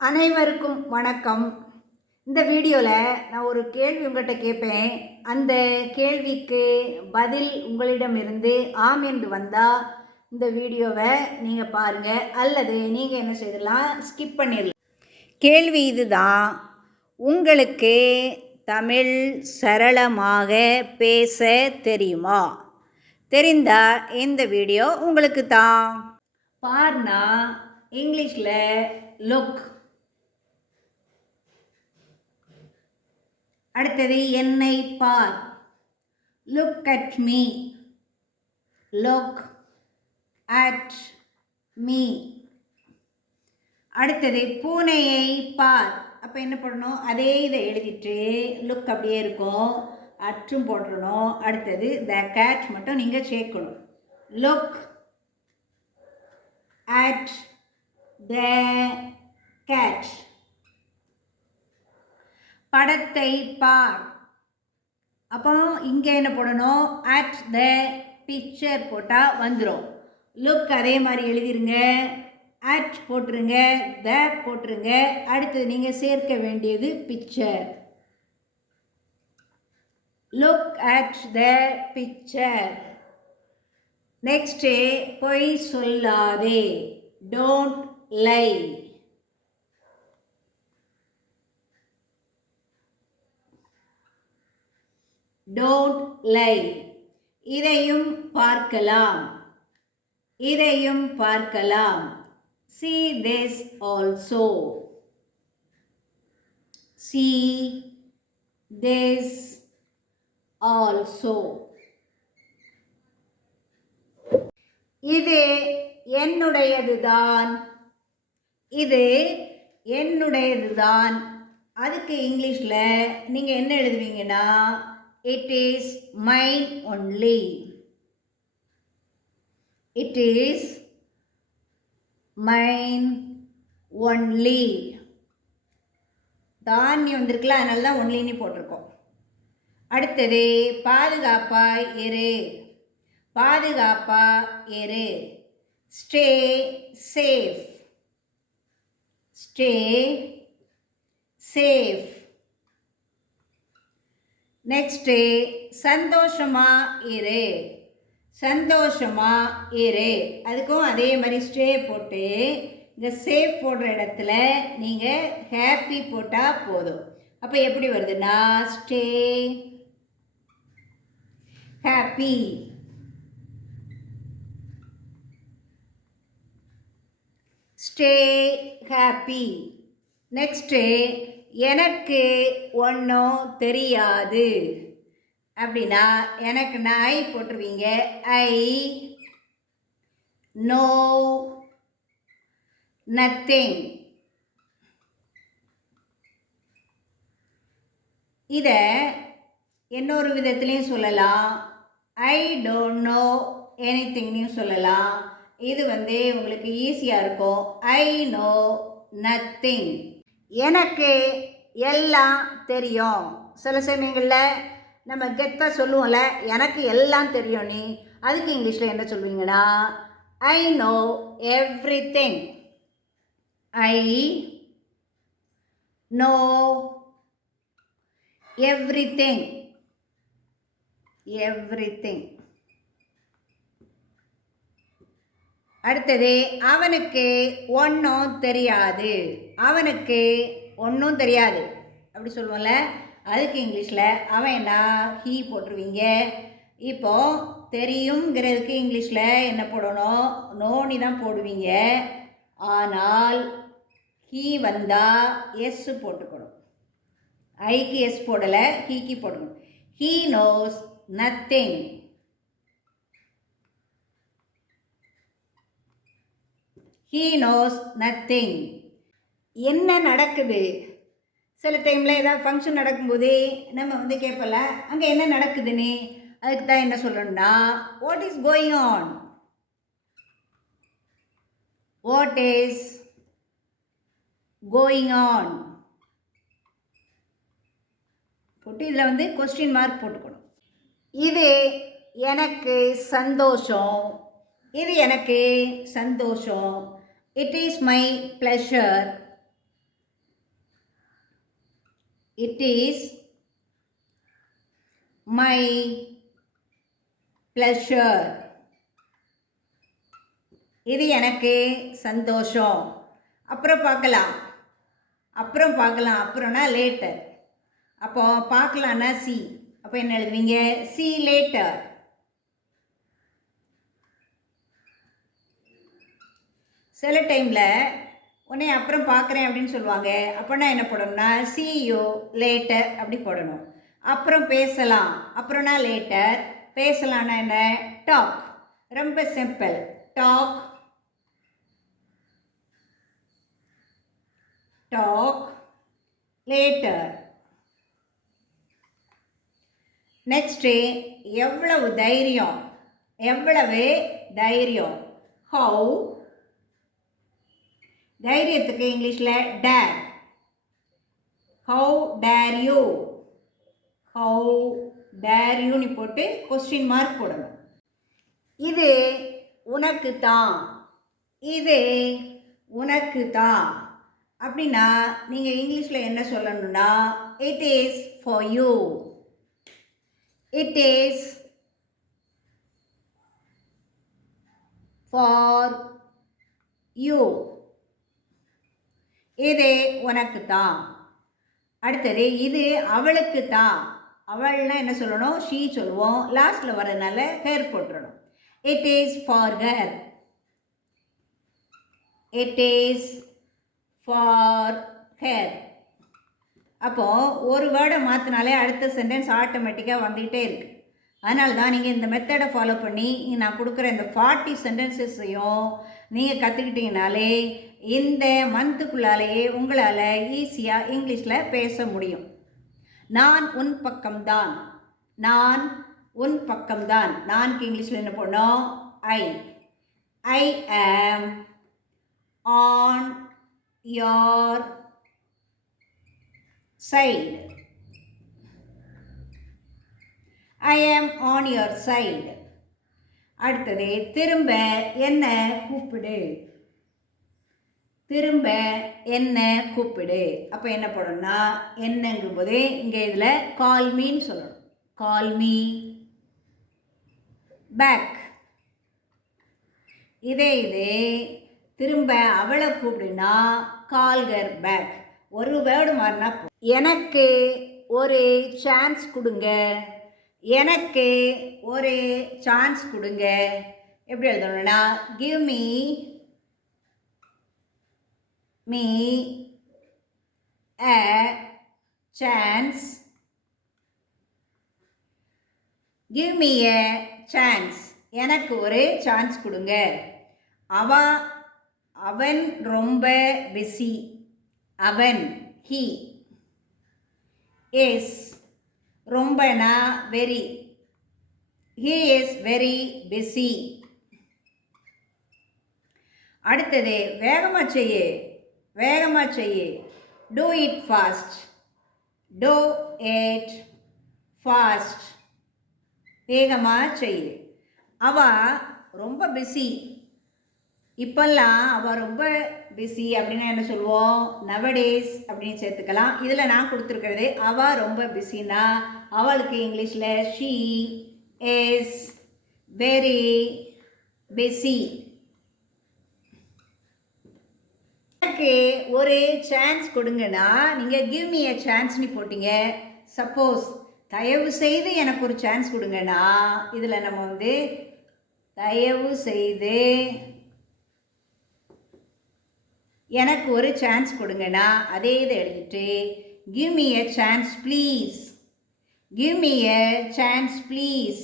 அனைவருக்கும் வணக்கம். இந்த வீடியோவில் நான் ஒரு கேள்வி உங்கள்கிட்ட கேட்பேன். அந்த கேள்விக்கு பதில் உங்களிடமிருந்து ஆம் என்று வந்தால் இந்த வீடியோவை நீங்கள் பாருங்கள், அல்லது நீங்கள் என்ன செய்யலாம், ஸ்கிப் பண்ணிடலாம். கேள்வி இதுதான்: உங்களுக்கு தமிழ் சரளமாக பேச தெரியுமா? தெரிந்தால் இந்த வீடியோ உங்களுக்கு தான். பார்னா இங்கிலீஷில் லுக். அடுத்தது என்னை பார், look at me. Look at me. அடுத்தது பூனையை பார். அப்போ என்ன பண்ணணும், அதே இதை எழுதிட்டு லுக் அப்படியே இருக்கும், அற்றும் போட்டுடணும். அடுத்தது த கேட் மட்டும் நீங்கள் சேர்க்கணும். Look at the cat. படத்தை பார். அப்போ இங்கே என்ன போடணும், அட் த பிக்சர் போட்டால் வந்துடும். லுக் அதே மாதிரி எழுதிருங்க, அட் போட்டுருங்க, த போட்டுருங்க. அடுத்தது நீங்கள் சேர்க்க வேண்டியது picture. Look at the picture. Next பொய் சொல்லாதே, டோன்ட் லை. டோன்ட் லை. இதையும் பார்க்கலாம், இதையும் பார்க்கலாம். see this also. see this also. இது என்னுடையதுதான், இது என்னுடையதுதான். அதுக்கு இங்கிலீஷில் நீங்கள் என்ன எழுதுவீங்கன்னா, it is mine only. it is mine only. தானி வந்திருக்குல்ல, அதனால தான் ஒன்லின்னு போட்டிருக்கோம். அடுத்தது பாதுகாப்பாய் இரு, பாதுகாப்பா இரு. Stay safe, stay safe. Next சந்தோஷமா இரு, சந்தோஷமா இரு. அதுக்கும் அதே மாதிரி ஸ்டே போட்டு இந்த சேஃப் போடுற இடத்துல நீங்கள் ஹாப்பி போட்டால் போதும். அப்போ எப்படி வருதுன்னா, stay happy. Stay happy. Next எனக்கு ஒன்றும் தெரியாது அப்படின்னா, எனக்கு ஐ போட்டுருவீங்க. I know nothing. இதை இன்னொரு விதத்துலேயும் சொல்லலாம், ஐ டோன்ட் நோ எனிதிங்னு சொல்லலாம். இது உங்களுக்கு ஈஸியாக இருக்கும். I know nothing. எனக்கு எல்லாம் தெரியும். சில சமயங்களில் நம்ம கெத்தாக சொல்லுவோம்ல, எனக்கு எல்லாம் தெரியும் நீ. அதுக்கு இங்கிலீஷில் என்ன சொல்வீங்கன்னா, I know everything. I know everything. Everything. அடுத்தது அவனுக்கு ஒன்றும் தெரியாது, அவனுக்கு ஒன்றும் தெரியாது அப்படி சொல்லுவோம்ல, அதுக்கு இங்கிலீஷில் அவன் என்ன, ஹீ போட்டுருவீங்க. இப்போது தெரியுங்கிறதுக்கு இங்கிலீஷில் என்ன போடணும், நோனி தான் போடுவீங்க. ஆனால் ஹீ வந்தால் எஸ் போட்டுக்கணும். ஐக்கு எஸ் போடலை, ஹீக்கு போடணும். He knows nothing. he knows nothing. என்ன நடக்குது? சில டைமில் ஏதாவது ஃபங்க்ஷன் நடக்கும்போது நம்ம கேட்பல, அங்கே என்ன நடக்குதுன்னு. அதுக்கு தான் என்ன சொல்லணும்னா, what is going on. What is going on போட்டு இதில் கொஸ்டின் மார்க் போட்டுக்கணும். இது எனக்கு சந்தோஷம், இது எனக்கு சந்தோஷம். It is my pleasure. It is my pleasure. இது எனக்கு சந்தோஷம். அப்புறம் பார்க்கலாம். அப்புறம்னா லேட்டர். அப்போ பார்க்கலான்னா சி. அப்போ என்ன எழுதுவீங்க? See later. சில டைமில் உடனே அப்புறம் பார்க்குறேன் அப்படின்னு சொல்லுவாங்க. அப்போனா என்ன போடணும்னா see you லேட்டர் அப்படி போடணும். அப்புறம் பேசலாம். அப்புறம்னா லேட்டர். பேசலான்னா என்ன? டாக். ரொம்ப சிம்பிள். Talk later. நெக்ஸ்ட்டு எவ்வளவு தைரியம். ஹவு. தைரியத்துக்கு இங்கிலீஷில் டேர். ஹவு டேர் யூன்னு போட்டு கொஸ்டின் மார்க் போடணும். இது உனக்கு தான் அப்படின்னா நீங்கள் இங்கிலீஷில் என்ன சொல்லணும்னா it is for you. It is for you. இது உனக்கு தான். அடுத்தது இது அவளுக்கு தான். அவள்னா என்ன சொல்லணும்? ஷீ சொல்லுவோம். லாஸ்ட்டில் வரதுனால ஹேர் போட்டுறணும். It is for her. It is for her. அப்போது ஒரு வேர்டை மாற்றினாலே அடுத்த சென்டென்ஸ் ஆட்டோமேட்டிக்காக வந்துக்கிட்டே இருக்குது. அதனால தான் நீங்கள் இந்த மெத்தடை ஃபாலோ பண்ணி நான் கொடுக்குற இந்த 40 சென்டென்சஸையும் நீங்கள் கற்றுக்கிட்டீங்கனாலே இந்த மந்த்துக்குள்ளாலேயே உங்களால் ஈஸியாக இங்கிலீஷில் பேச முடியும். நான் உன் பக்கம்தான். நான்க்கு இங்கிலீஷில் என்ன பண்ணோம்? I am on your side. I am on your side. அடுத்தது திரும்ப என்ன கூப்பிடு. அப்போ என்ன போடணும்னா என்னங்கும் போது இங்கே இதில் கால் மீன்னு சொல்லணும். Call me back. இது திரும்ப அவளை கூப்பிடுனா கால்கர் பேக். ஒரு வேர்டு மாறினா எனக்கு ஒரு சான்ஸ் கொடுங்க. எப்படி எழுதணும்னா கிவ் மீ a chance. எனக்கு ஒரு சான்ஸ் கொடுங்க. அவன் ரொம்ப பிஸி. he is ரொம்பனா very. he is very busy. அடுத்தது வேகமாக செய்யு. do it fast. வேகமாக செய்யு. அவ ரொம்ப பிஸி. இப்போல்லாம் அவள் ரொம்ப பிஸி அப்படின்னா என்ன சொல்லுவோம்? நவடேஸ் அப்படின்னு சேர்த்துக்கலாம். இதில் நான் கொடுத்துருக்கிறது அவள் ரொம்ப பிஸின்னா அவளுக்கு இங்கிலீஷில் ஷீ இஸ் வெரி பிஸி. எனக்கு ஒரு சான்ஸ் கொடுங்கன்னா நீங்கள் கிவ் மீ a சான்ஸ்னு போட்டிங்க. சப்போஸ் தயவு செய்து எனக்கு ஒரு சான்ஸ் கொடுங்கன்னா இதில் நம்ம தயவு செய்து எனக்கு ஒரு சான்ஸ் கொடுங்கன்னா அதே இதை எழுதிட்டு give me a chance please.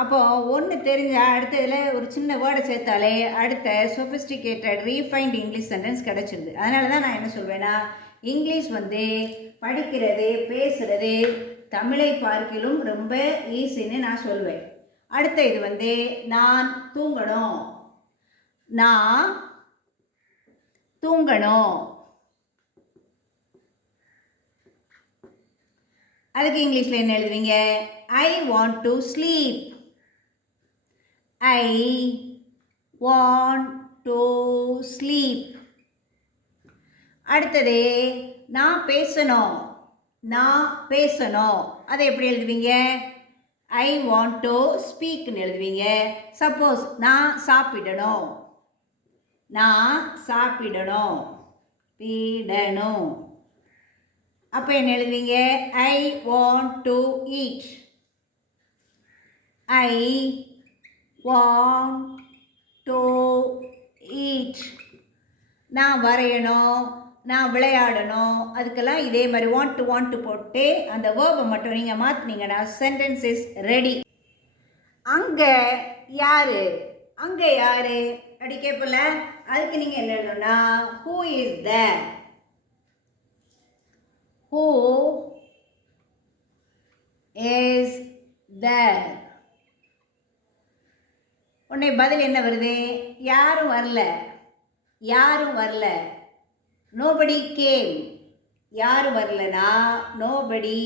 அப்போது ஒன்று தெரிஞ்சால் அடுத்ததில் ஒரு சின்ன வேர்டை சேர்த்தாலே அடுத்த சொஃபிஸ்டிகேட்டட் ரீஃபைன்டு இங்கிலீஷ் சென்டென்ஸ் கிடச்சிருது. அதனால தான் நான் என்ன சொல்வேன்னா இங்கிலீஷ் படிக்கிறது பேசுகிறது தமிழை பார்க்கிலும் ரொம்ப ஈஸின்னு நான் சொல்வேன். அடுத்த இது நான் தூங்கணும். அதுக்கு இங்கிலீஷில் என்ன எழுதுவீங்க? I want to sleep. அடுத்தது நான் பேசணும். நான் பேசணும். அதை எப்படி எழுதுவீங்க? ஐ வாண்ட் டு ஸ்பீக்னு எழுதுவீங்க. சப்போஸ் நான் சாப்பிடணும், நான் சாப்பிடணும், பீடணும், அப்போ என்ன எழுதுவீங்க? I want to eat. I want to eat. நான் வரையணும், நான் விளையாடணும், அதுக்கெல்லாம் இதே மாதிரி வாண்ட் டு போட்டு அந்த வேர்பை மட்டும் நீங்கள் மாற்றினீங்கன்னா சென்டென்ஸ் இஸ் ரெடி. அங்கே யாரு, அங்கே யாரு அப்படி கேட்பல, அதுக்கு நீங்கள் என்ன எழுதணும்னா who is there. Who is there. உடனே பதில் என்ன வருது? யாரும் வரல, யாரும் வரல. Nobody came. யாரும் வரலனா நோபடி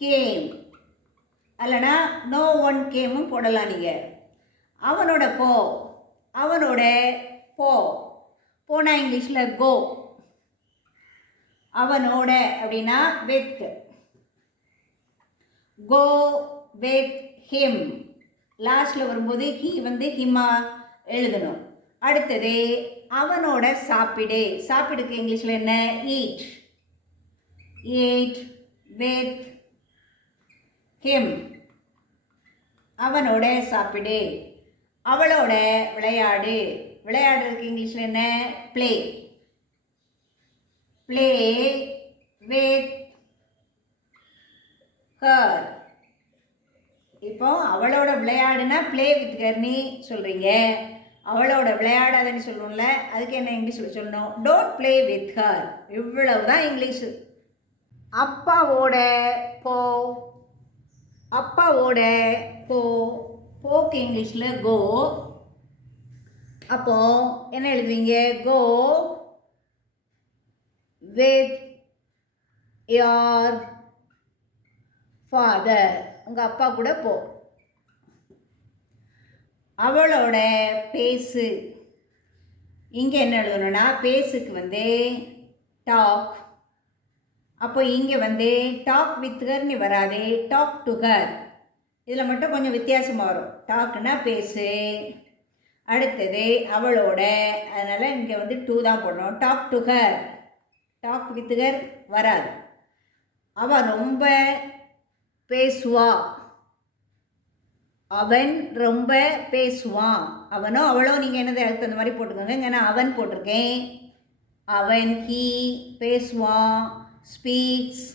கேம், அல்லனா நோ ஒன் கேமும் போடலாம் நீங்கள். அவனோட போ, அவனோட போ, போனா இங்கிலீஷில் கோ. அவனோட அப்படின்னா வித், கோ வித் ஹிம். லாஸ்டில் வரும்போது ஹி வந்து ஹிம்மா எழுதணும். அடுத்தது அவனோட சாப்பிடு. சாப்பிடுக்கு இங்கிலீஷில் என்ன? ஈட். Eat with him. அவனோட சாப்பிடு. அவளோட விளையாடு. விளையாடுறதுக்கு இங்கிலீஷில் என்ன? ப்ளே. Play with her. இப்போ அவளோட விளையாடுனா ப்ளே வித் ஹர்னு சொல்கிறீங்க. அவளோட விளையாடாதன்னு சொல்லணும்ல, அதுக்கு என்ன இங்கிலீஷ் சொல்லணும்? Don't play with her. இவ்வளவு தான் இங்கிலீஷு. அப்பாவோட போ, அப்பாவோட போ, போக்கு இங்கிலீஷில் கோ. அப்போ என்ன எழுதுவீங்க? Go with your father. உங்கள் அப்பா கூட போ. அவளோட பேசு. இங்கே என்ன எழுதணும்னா பேசுக்கு வந்து டாக். அப்போ இங்கே வந்து டாக் வித் ஹர்னு வராது, டாக் டு ஹர். இதில் மட்டும் கொஞ்சம் வித்தியாசமாக வரும். டாக்னா பேசு, அடுத்தது அவளோட, அதனால் இங்கே வந்து டூ தான் போடணும். Talk to her. Talk with her வராது. அவள் ரொம்ப பேசுவா. அவன் ரொம்ப பேசுவான். அவனோ அவளோ நீங்கள் என்னது அதுக்கு அந்த மாதிரி போட்டுக்கோங்க. இங்கே நான் அவன் போட்டிருக்கேன். அவன் ஹீ பேசுவான். ஸ்பீக்ஸ்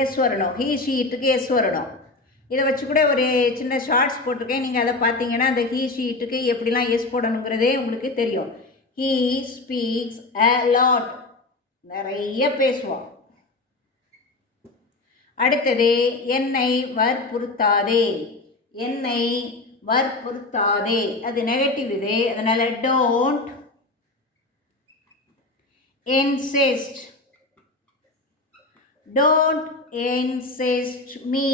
எஸ் வரணும். ஹீ ஷீட்டுக்கு எஸ் வரணும். இதை வச்சு கூட ஒரு சின்ன ஷார்ட்ஸ் போட்டிருக்கேன். நீங்கள் அதை பார்த்தீங்கன்னா அந்த ஹீ ஷீட்டுக்கு எப்படிலாம் எஸ் போடணுங்கிறதே உங்களுக்கு தெரியும். He speaks a lot. நிறைய பேசுவான். அடுத்தது என்னை வற்புறுத்தாதே. என்னை வற்புறுத்தாதே அது நெகட்டிவ் இது. அதனால் don't insist. Don't insist me.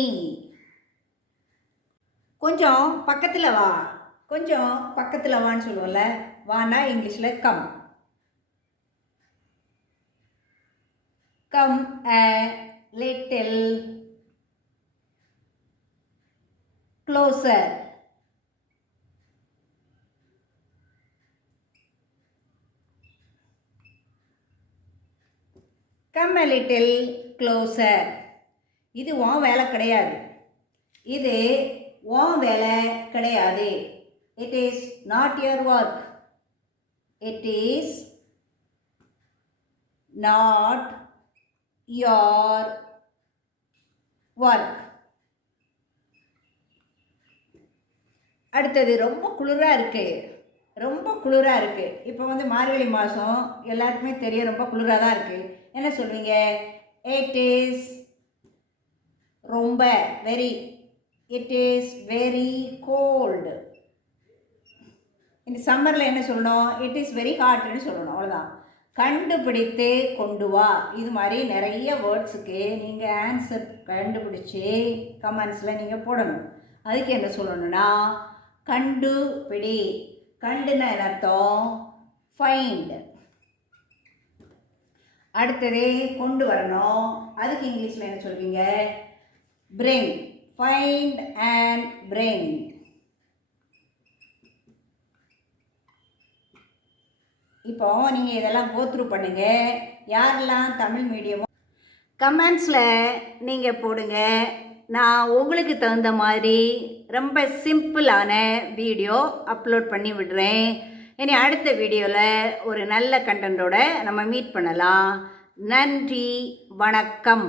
கொஞ்சம் பக்கத்தில் வா, கொஞ்சம் பக்கத்தில் வான்னு சொல்லுவோம்ல, வானா இங்கிலீஷில் come. Come a little closer. Come a little closer. இது உன் வேலை கிடையாது. இது உன் வேலை கிடையாது. It is not your work. It is not your work. அடுத்தது ரொம்ப குளிராக இருக்குது, ரொம்ப குளிராக இருக்குது. இப்போ வந்து மார்கழி மாதம் எல்லாருக்குமே தெரியும், ரொம்ப குளிராக தான் இருக்குது. என்ன சொல்வீங்க? இட் இஸ் ரொம்ப very. It is very gold. இந்த சம்மரில் என்ன சொல்லணும்? இட் இஸ் வெரி ஹாட்னு சொல்லணும். அவ்வளோதான். கண்டுபிடித்து கொண்டு வா. இது மாதிரி நிறைய வேர்ட்ஸுக்கு நீங்கள் ஆன்சர் கண்டுபிடிச்சி கமெண்ட்ஸில் நீங்கள் போடணும். அதுக்கு என்ன சொல்லணும்னா கண்டுபிடி. கண்டுன்னா என்ன அர்த்தம்? ஃபைண்ட். அடுத்ததே கொண்டு வரணும். அதுக்கு இங்கிலீஷில் என்ன சொல்வீங்க? bring. find and bring. இப்போ நீங்கள் இதெல்லாம் கோத்ரூ பண்ணுங்கள். யாரெல்லாம் தமிழ் மீடியமோ கமெண்ட்ஸில் நீங்கள் போடுங்க. நான் உங்களுக்கு தகுந்த மாதிரி ரொம்ப சிம்பிளான வீடியோ அப்லோட் பண்ணி விடுறேன். இனி அடுத்த வீடியோவில் ஒரு நல்ல கண்டென்ட்டோட நம்ம மீட் பண்ணலாம். நன்றி, வணக்கம்.